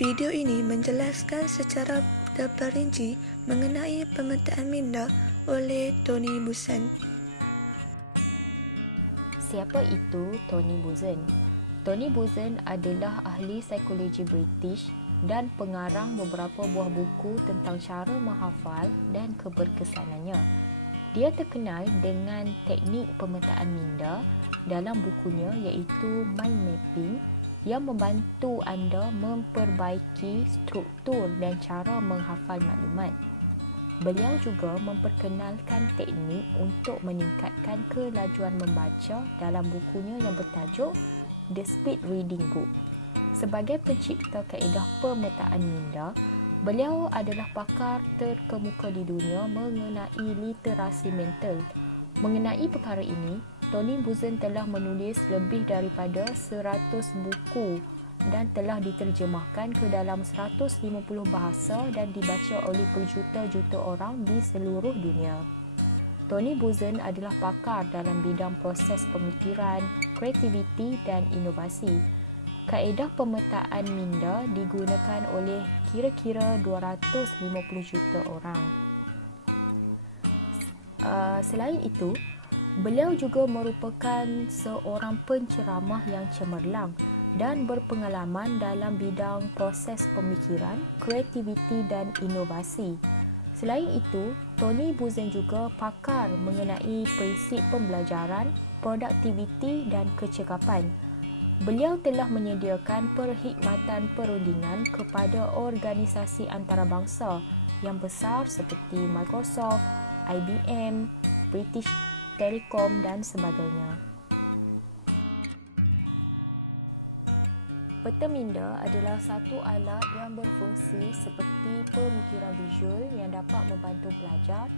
Video ini menjelaskan secara terperinci mengenai pemetaan minda oleh Tony Buzan. Siapa itu Tony Buzan? Tony Buzan adalah ahli psikologi British dan pengarang beberapa buah buku tentang cara menghafal dan keberkesanannya. Dia terkenal dengan teknik pemetaan minda dalam bukunya iaitu Mind Mapping yang membantu anda memperbaiki struktur dan cara menghafal maklumat. Beliau juga memperkenalkan teknik untuk meningkatkan kelajuan membaca dalam bukunya yang bertajuk The Speed Reading Book. Sebagai pencipta kaedah pemetaan minda, beliau adalah pakar terkemuka di dunia mengenai literasi mental. Mengenai perkara ini, Tony Buzan telah menulis lebih daripada 100 buku dan telah diterjemahkan ke dalam 150 bahasa dan dibaca oleh berjuta-juta orang di seluruh dunia. Tony Buzan adalah pakar dalam bidang proses pemikiran, kreativiti dan inovasi. Kaedah pemetaan minda digunakan oleh kira-kira 250 juta orang. Selain itu, beliau juga merupakan seorang penceramah yang cemerlang dan berpengalaman dalam bidang proses pemikiran, kreativiti dan inovasi. Selain itu, Tony Buzan juga pakar mengenai prinsip pembelajaran, produktiviti dan kecekapan. Beliau telah menyediakan perkhidmatan perundingan kepada organisasi antarabangsa yang besar seperti Microsoft, IBM, British Telecom dan sebagainya. Peta minda adalah satu alat yang berfungsi seperti pemikiran visual yang dapat membantu pelajar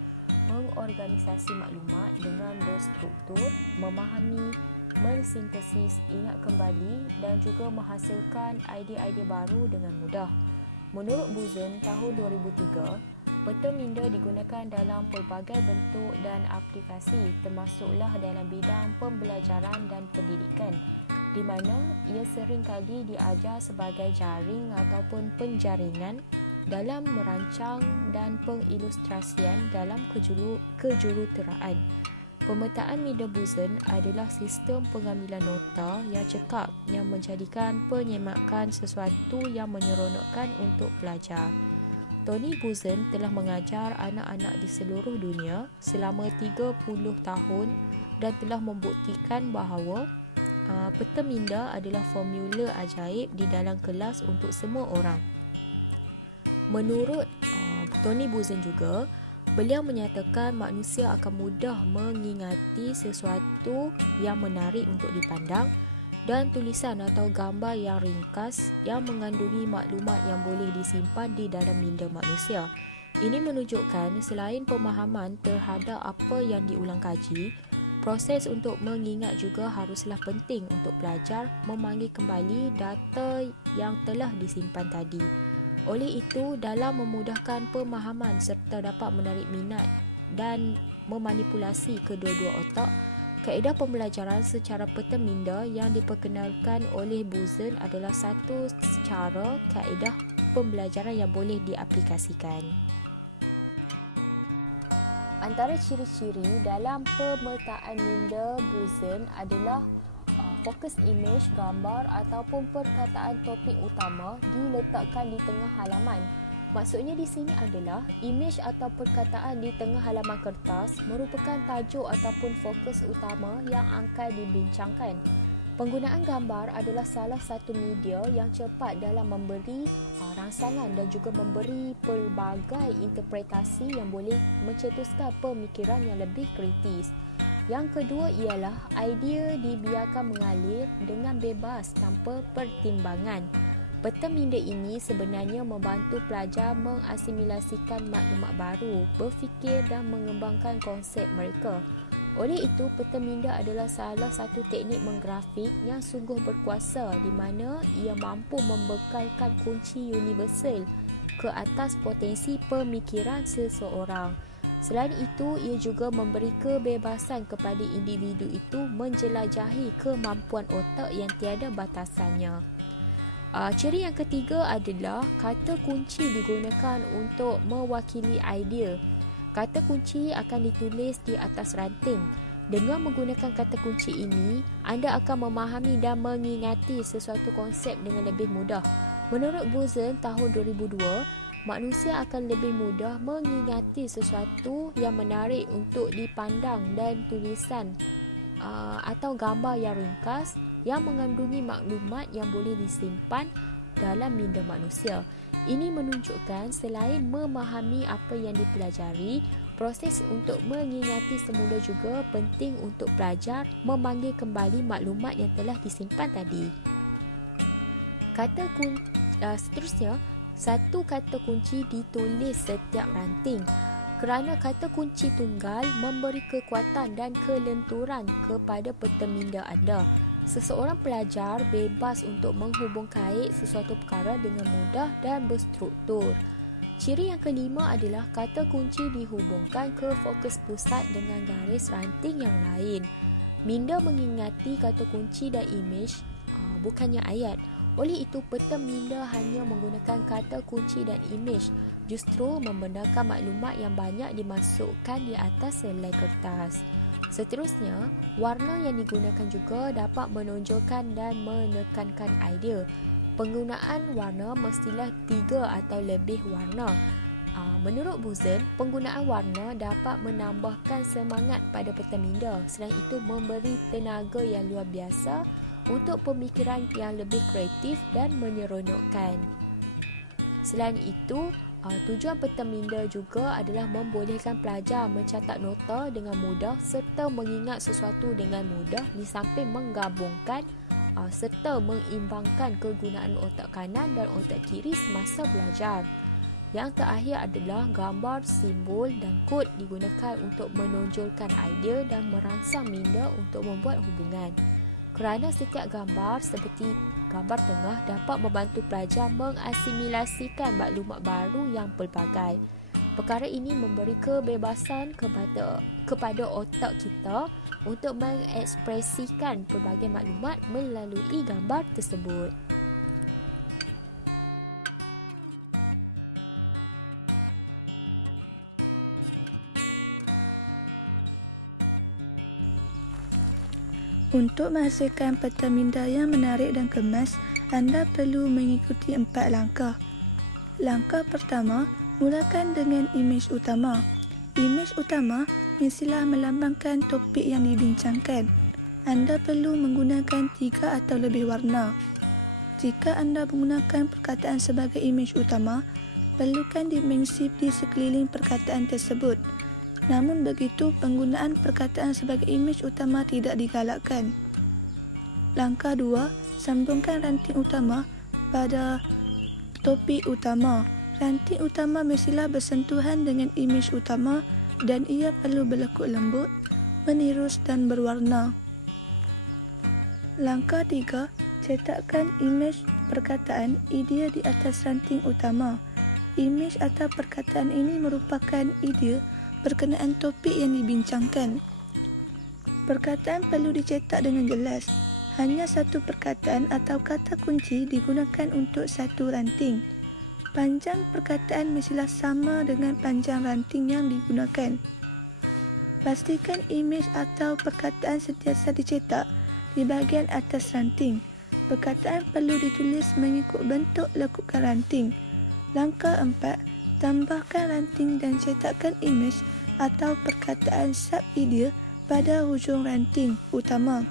mengorganisasi maklumat dengan berstruktur, memahami, mensintesis, ingat kembali dan juga menghasilkan idea-idea baru dengan mudah. Menurut Buzan tahun 2003, peta minda digunakan dalam pelbagai bentuk dan aplikasi termasuklah dalam bidang pembelajaran dan pendidikan, di mana ia sering kali diajar sebagai jaring ataupun penjaringan dalam merancang dan pengilustrasian dalam kejuruteraan. Pemetaan minda Buzan adalah sistem pengambilan nota yang cekap yang menjadikan penyemakan sesuatu yang menyeronokkan untuk pelajar. Tony Buzan telah mengajar anak-anak di seluruh dunia selama 30 tahun dan telah membuktikan bahawa peta minda adalah formula ajaib di dalam kelas untuk semua orang. Menurut Tony Buzan juga, beliau menyatakan manusia akan mudah mengingati sesuatu yang menarik untuk dipandang dan tulisan atau gambar yang ringkas yang mengandungi maklumat yang boleh disimpan di dalam minda manusia. Ini menunjukkan selain pemahaman terhadap apa yang diulang kaji, proses untuk mengingat juga haruslah penting untuk pelajar memanggil kembali data yang telah disimpan tadi. Oleh itu, dalam memudahkan pemahaman serta dapat menarik minat dan memanipulasi kedua-dua otak, kaedah pembelajaran secara peta minda yang diperkenalkan oleh Buzan adalah satu cara kaedah pembelajaran yang boleh diaplikasikan. Antara ciri-ciri dalam pemetaan minda Buzan adalah fokus imej, gambar ataupun perkataan topik utama diletakkan di tengah halaman. Maksudnya di sini adalah imej atau perkataan di tengah halaman kertas merupakan tajuk ataupun fokus utama yang akan dibincangkan. Penggunaan gambar adalah salah satu media yang cepat dalam memberi rangsangan dan juga memberi pelbagai interpretasi yang boleh mencetuskan pemikiran yang lebih kritis. Yang kedua ialah idea dibiarkan mengalir dengan bebas tanpa pertimbangan. Peta minda ini sebenarnya membantu pelajar mengasimilasikan maklumat baru, berfikir dan mengembangkan konsep mereka. Oleh itu, peta minda adalah salah satu teknik menggrafik yang sungguh berkuasa di mana ia mampu membekalkan kunci universal ke atas potensi pemikiran seseorang. Selain itu, ia juga memberi kebebasan kepada individu itu menjelajahi kemampuan otak yang tiada batasannya. Ciri yang ketiga adalah kata kunci digunakan untuk mewakili idea. Kata kunci akan ditulis di atas ranting. Dengan menggunakan kata kunci ini, anda akan memahami dan mengingati sesuatu konsep dengan lebih mudah. Menurut Bozen tahun 2002, manusia akan lebih mudah mengingati sesuatu yang menarik untuk dipandang dan tulisan atau gambar yang ringkas yang mengandungi maklumat yang boleh disimpan dalam minda manusia. Ini menunjukkan selain memahami apa yang dipelajari, proses untuk mengingati semula juga penting untuk pelajar memanggil kembali maklumat yang telah disimpan tadi. Seterusnya, satu kata kunci ditulis setiap ranting. Kerana kata kunci tunggal memberi kekuatan dan kelenturan kepada peta minda anda. Seseorang pelajar bebas untuk menghubung-kait sesuatu perkara dengan mudah dan berstruktur. Ciri yang kelima adalah kata kunci dihubungkan ke fokus pusat dengan garis ranting yang lain. Minda mengingati kata kunci dan imej, bukannya ayat. Oleh itu, peta minda hanya menggunakan kata kunci dan imej, justru membenarkan maklumat yang banyak dimasukkan di atas selai kertas. Seterusnya, warna yang digunakan juga dapat menonjolkan dan menekankan idea. Penggunaan warna mestilah 3 atau lebih warna. Menurut Bozen, penggunaan warna dapat menambahkan semangat pada peta minda. Selain itu, memberi tenaga yang luar biasa untuk pemikiran yang lebih kreatif dan menyeronokkan. Selain itu, tujuan peta minda juga adalah membolehkan pelajar mencatat nota dengan mudah serta mengingat sesuatu dengan mudah di samping menggabungkan serta mengimbangkan kegunaan otak kanan dan otak kiri semasa belajar. Yang terakhir adalah gambar, simbol dan kod digunakan untuk menonjolkan idea dan merangsang minda untuk membuat hubungan. Kerana setiap gambar seperti gambar tengah dapat membantu pelajar mengasimilasikan maklumat baru yang pelbagai. Perkara ini memberi kebebasan kepada otak kita untuk mengekspresikan pelbagai maklumat melalui gambar tersebut. Untuk menghasilkan peta minda yang menarik dan kemas, anda perlu mengikuti 4 langkah. Langkah pertama, mulakan dengan imej utama. Imej utama mestilah melambangkan topik yang dibincangkan. Anda perlu menggunakan 3 atau lebih warna. Jika anda menggunakan perkataan sebagai imej utama, perlukan dimensi di sekeliling perkataan tersebut. Namun begitu, penggunaan perkataan sebagai imej utama tidak digalakkan. Langkah 2, sambungkan ranting utama pada topik utama. Ranting utama mestilah bersentuhan dengan imej utama dan ia perlu berlekuk lembut, menirus dan berwarna. Langkah 3, cetakkan imej perkataan idea di atas ranting utama. Imej atau perkataan ini merupakan idea berkenaan topik yang dibincangkan. Perkataan perlu dicetak dengan jelas. Hanya satu perkataan atau kata kunci digunakan untuk satu ranting. Panjang perkataan mestilah sama dengan panjang ranting yang digunakan. Pastikan imej atau perkataan sentiasa dicetak di bahagian atas ranting. Perkataan perlu ditulis mengikut bentuk lekukan ranting. Langkah 4, tambahkan ranting dan cetakkan imej atau perkataan sub-idea pada hujung ranting utama.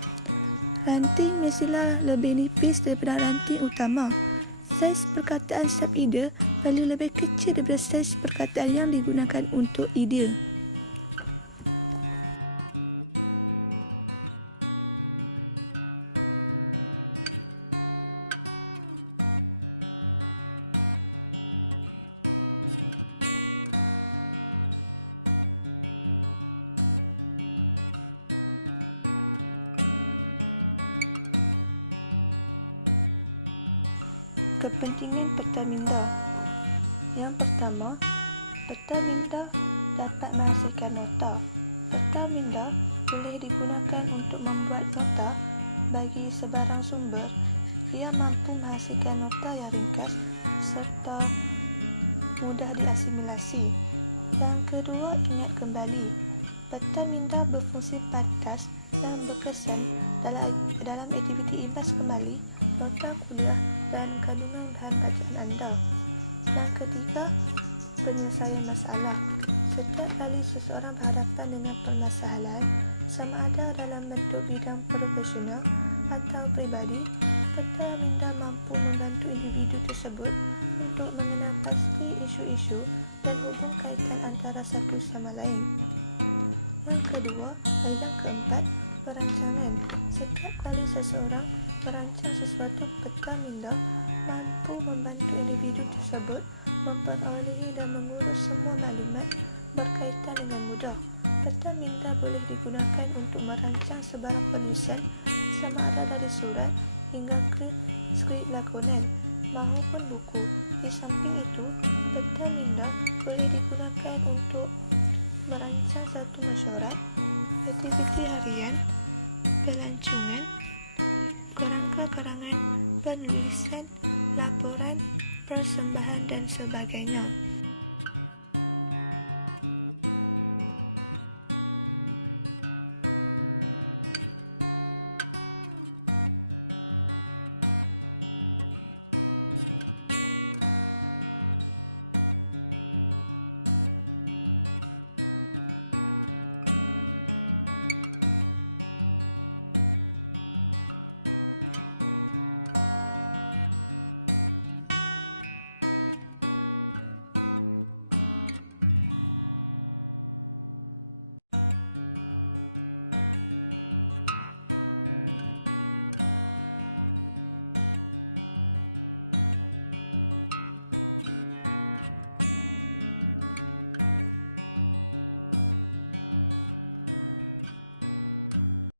Ranting mestilah lebih nipis daripada ranting utama. Saiz perkataan sub-idea perlu lebih kecil daripada saiz perkataan yang digunakan untuk idea. Kepentingan peta minda. Yang pertama, peta minda dapat menghasilkan nota. Peta minda boleh digunakan untuk membuat nota bagi sebarang sumber Ia mampu menghasilkan nota yang ringkas serta mudah diasimilasi. Yang kedua, ingat kembali. Peta minda berfungsi pantas dan berkesan dalam aktiviti imbas kembali, nota kuliah dan kandungan bahan bacaan anda. Yang ketiga, penyelesaian masalah. Setiap kali seseorang berhadapan dengan permasalahan, sama ada dalam bentuk bidang profesional atau pribadi, peta minda mampu membantu individu tersebut untuk mengenal pasti isu-isu dan hubung kaitan antara satu sama lain. Yang keempat, perancangan. Setiap kali seseorang merancang sesuatu, peta minda mampu membantu individu tersebut memperolehi dan mengurus semua maklumat berkaitan dengan mudah. Peta minda boleh digunakan untuk merancang sebarang penulisan, sama ada dari surat hingga ke skrip lakonan maupun buku. Di samping itu, peta minda boleh digunakan untuk merancang satu mesyuarat, aktiviti harian, pelancongan, kerangka karangan, penulisan, laporan, persembahan dan sebagainya.